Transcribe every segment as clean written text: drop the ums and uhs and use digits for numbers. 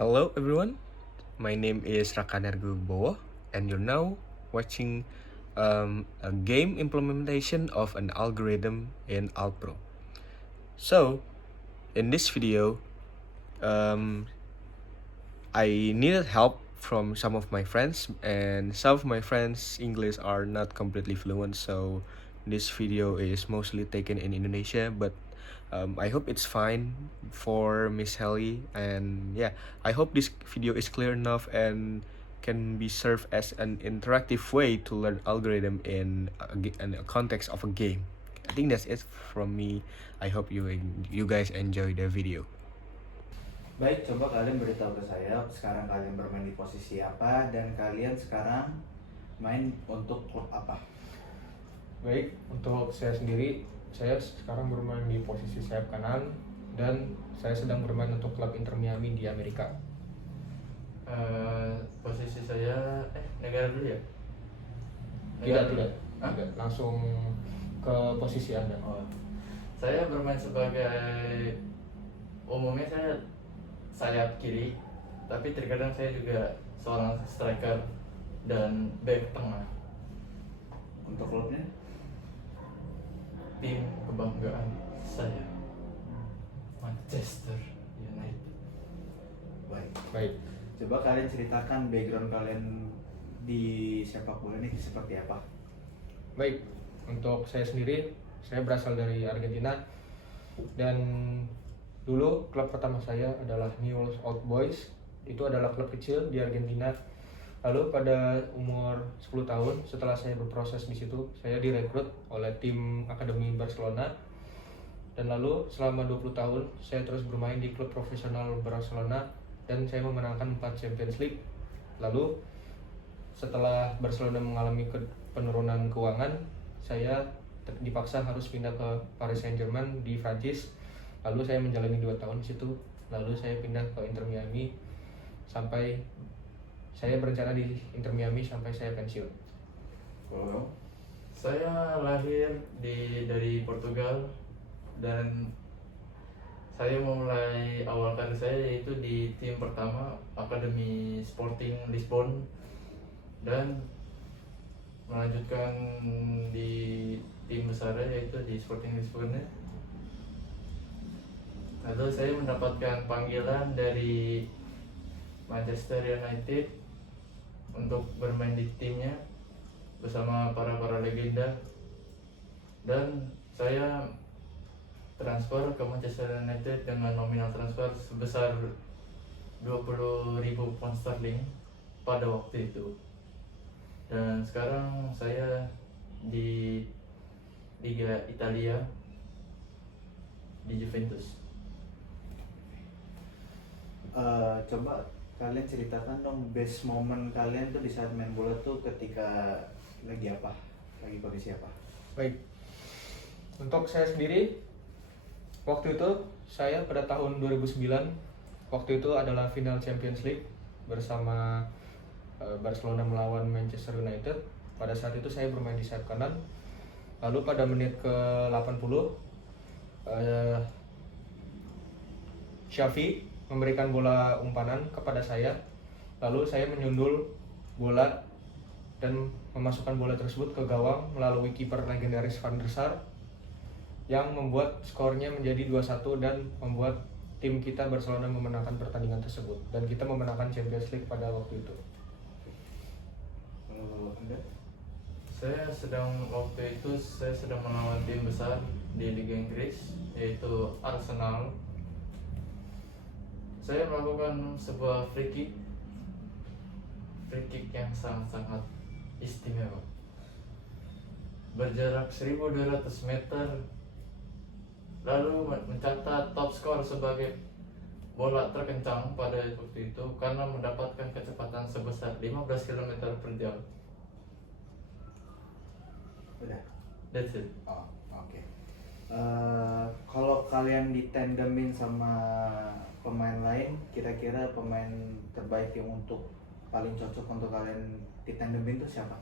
Hello everyone, my name is Raka Bowo, and you're now watching a game implementation of an algorithm in Alpro. So, in this video, I needed help from some of my friends, and some of my friends' English are not completely fluent, so this video is mostly taken in Indonesia, but I hope it's fine for Miss Helly, and yeah, I hope this video is clear enough and can be served as an interactive way to learn algorithm in a context of a game. I think that's it from me. I hope you guys enjoy the video. Baik, coba kalian beritahu ke saya sekarang kalian bermain di posisi apa dan kalian sekarang main untuk klub apa? Baik, untuk saya sendiri, saya sekarang bermain di posisi sayap kanan dan saya sedang bermain untuk klub Inter Miami di Amerika. Posisi saya negara dulu ya? Tidak, langsung ke posisi Anda. Saya bermain sebagai umumnya saya sayap kiri, tapi terkadang saya juga seorang striker dan back tengah. Untuk klubnya? Tim kebanggaan saya, Manchester United. Baik. Coba kalian ceritakan background kalian di sepak bola ini seperti apa? Baik, untuk saya sendiri, saya berasal dari Argentina dan dulu klub pertama saya adalah Newell's Old Boys. Itu adalah klub kecil di Argentina. Lalu pada umur 10 tahun setelah saya berproses di situ, saya direkrut oleh tim Akademi Barcelona. Dan lalu selama 20 tahun saya terus bermain di klub profesional Barcelona dan saya memenangkan 4 Champions League. Lalu setelah Barcelona mengalami penurunan keuangan, saya dipaksa harus pindah ke Paris Saint-Germain di Prancis. Lalu saya menjalani 2 tahun di situ. Lalu saya pindah ke Inter Miami sampai saya berencana di Inter Miami sampai saya pensiun. Saya lahir dari Portugal dan saya memulai awal karir saya yaitu di tim pertama Akademi Sporting Lisbon dan melanjutkan di tim besarnya yaitu di Sporting Lisbon. Lalu saya mendapatkan panggilan dari Manchester United untuk bermain di timnya bersama para legenda, dan saya transfer ke Manchester United dengan nominal transfer sebesar 20.000 pound sterling pada waktu itu. Dan sekarang saya di Liga Italia di Juventus. Coba kalian ceritakan dong best moment kalian tuh di saat main bola tuh ketika lagi apa? Lagi kondisi apa? Baik, untuk saya sendiri, waktu itu saya pada tahun 2009, waktu itu adalah final Champions League bersama Barcelona melawan Manchester United. Pada saat itu saya bermain di sayap kanan. Lalu pada menit ke 80, Xavi memberikan bola umpanan kepada saya. Lalu saya menyundul bola dan memasukkan bola tersebut ke gawang melalui kiper legendaris Van der Sar yang membuat skornya menjadi 2-1 dan membuat tim kita Barcelona memenangkan pertandingan tersebut dan kita memenangkan Champions League pada waktu itu. Anda? Waktu itu saya sedang melawan tim besar di Liga Inggris yaitu Arsenal. Saya melakukan sebuah free kick yang sangat istimewa, berjarak 1.200 meter, lalu mencatat top skor sebagai bola terkencang pada waktu itu karena mendapatkan kecepatan sebesar 15 km per jam. Udah? That's it. Oh, oke. Kalau kalian ditandemin sama pemain lain, kira-kira pemain terbaik yang paling cocok untuk kalian ditandemin itu siapa?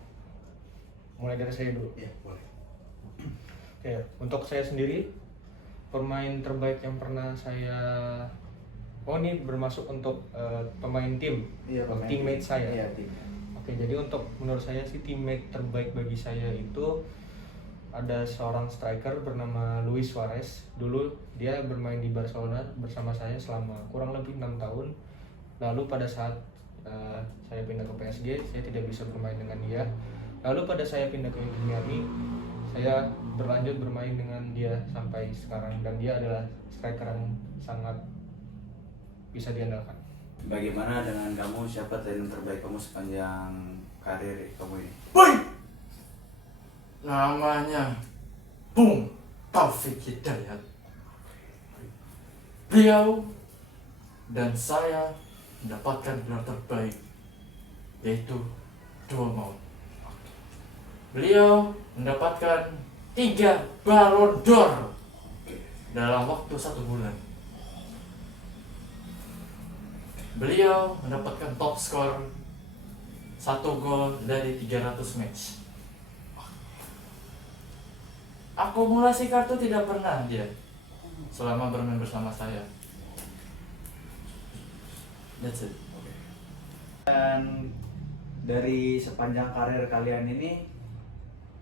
Mulai dari saya dulu. Iya, boleh. Oke, untuk saya sendiri, pemain terbaik yang pernah saya Oh, ini bermasuk untuk pemain tim, Iya, pemain teammate tim. saya. Iya, tim. Oke, jadi untuk menurut saya sih teammate terbaik bagi saya itu ada seorang striker bernama Luis Suarez. Dulu dia bermain di Barcelona bersama saya selama kurang lebih 6 tahun. Lalu pada saat saya pindah ke PSG, saya tidak bisa bermain dengan dia. Lalu pada saya pindah ke Inter Miami, saya berlanjut bermain dengan dia sampai sekarang, dan dia adalah striker yang sangat bisa diandalkan. Bagaimana dengan kamu? Siapa trainer terbaik kamu sepanjang karir kamu ini? Boy! Namanya Bung Taufik Hidayat. Beliau dan saya mendapatkan gelar terbaik, yaitu Dua Maut. Beliau mendapatkan 3 Ballon d'Or dalam waktu 1 bulan. Beliau mendapatkan top skor 1 gol dari 300 match. Akumulasi kartu tidak pernah dia selama bermain bersama saya. That's it. Dan dari sepanjang karir kalian ini,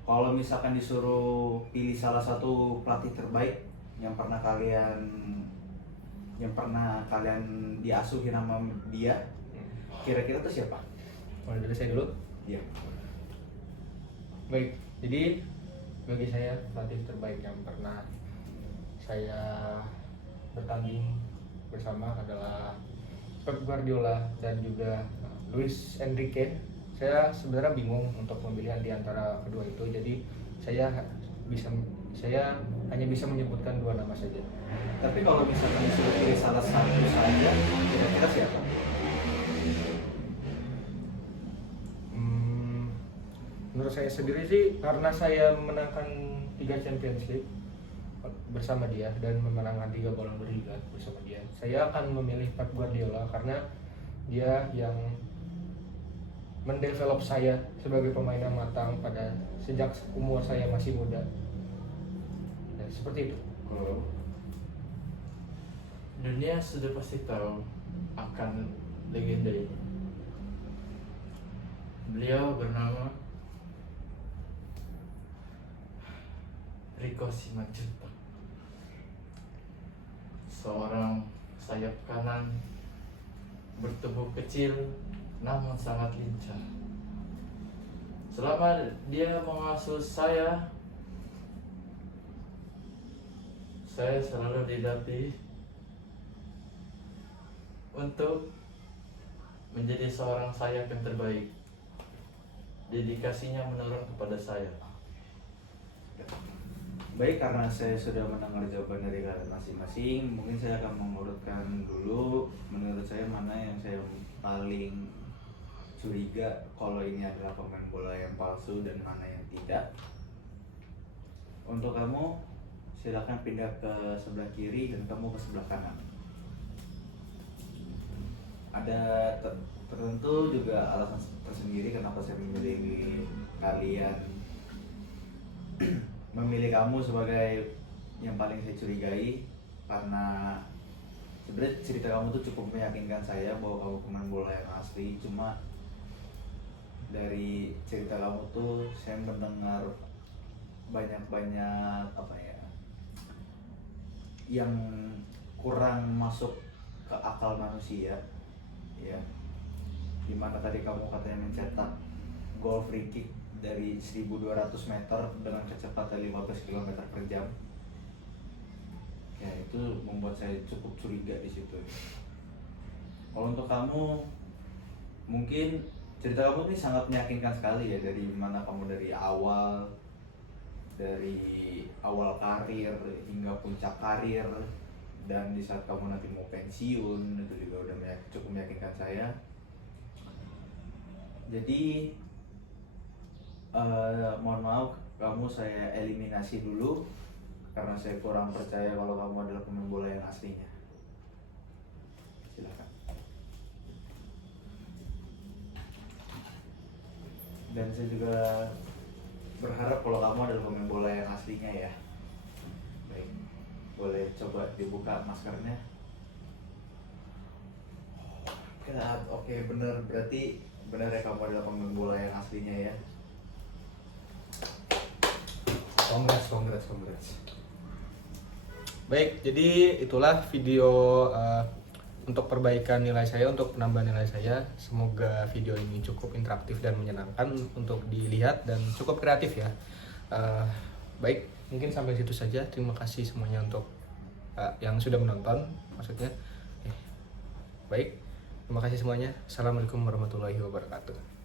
kalau misalkan disuruh pilih salah satu pelatih terbaik yang pernah kalian diasuhi nama dia, kira-kira itu siapa? Mulai dari saya dulu. Iya. Baik, jadi bagi saya pelatih terbaik yang pernah saya bertanding bersama adalah Pep Guardiola dan juga Luis Enrique. Saya sebenarnya bingung untuk memilih di antara kedua itu, jadi saya hanya bisa menyebutkan 2 nama saja. Tapi kalau misalkan disuruh pilih salah satu saja, kira-kira siapa? Menurut saya sendiri sih, karena saya menangkan 3 Champions League bersama dia dan memenangkan 3 Ballon d'Or juga bersama dia, saya akan memilih Pep Guardiola karena dia yang mendevelop saya sebagai pemain yang matang pada sejak umur saya masih muda. Dan seperti itu. Dunia sudah pasti tahu akan legenda ini. Beliau bernama Rico Simanjuntak, seorang sayap kanan bertubuh kecil namun sangat lincah. Selama dia mengasuh saya selalu dilatih untuk menjadi seorang sayap yang terbaik. Dedikasinya menurun kepada saya. Baik, karena saya sudah mendengar jawaban dari kalian masing-masing, mungkin saya akan mengurutkan dulu menurut saya mana yang saya paling curiga kalau ini adalah pemain bola yang palsu dan mana yang tidak. Untuk kamu, silakan pindah ke sebelah kiri dan kamu ke sebelah kanan. Ada tertentu juga alasan tersendiri kenapa saya memilih kalian memilih kamu sebagai yang paling saya curigai, karena sebenarnya cerita kamu tuh cukup meyakinkan saya bahwa kamu pemain bola yang asli. Cuma dari cerita kamu tuh saya mendengar banyak apa ya yang kurang masuk ke akal manusia, ya. Dimana tadi kamu katanya mencetak gol free kick dari 1200 meter dengan kecepatan 15 km per jam. Ya, itu membuat saya cukup curiga di situ. Kalau untuk kamu, mungkin cerita kamu ini sangat meyakinkan sekali ya, dari mana kamu dari awal karir hingga puncak karir, dan di saat kamu nanti mau pensiun itu juga udah cukup meyakinkan saya. Jadi mohon maaf, kamu saya eliminasi dulu karena saya kurang percaya kalau kamu adalah pemain bola yang aslinya. Silakan. Dan saya juga berharap kalau kamu adalah pemain bola yang aslinya ya. Baik, boleh coba dibuka maskernya. Oke, bener, berarti bener ya kamu adalah pemain bola yang aslinya ya. Congrats. Baik, jadi itulah video untuk perbaikan nilai saya, untuk penambahan nilai saya. Semoga video ini cukup interaktif dan menyenangkan untuk dilihat dan cukup kreatif ya. Baik, mungkin sampai situ saja. Terima kasih semuanya untuk yang sudah menonton, maksudnya. Baik, terima kasih semuanya. Assalamualaikum warahmatullahi wabarakatuh.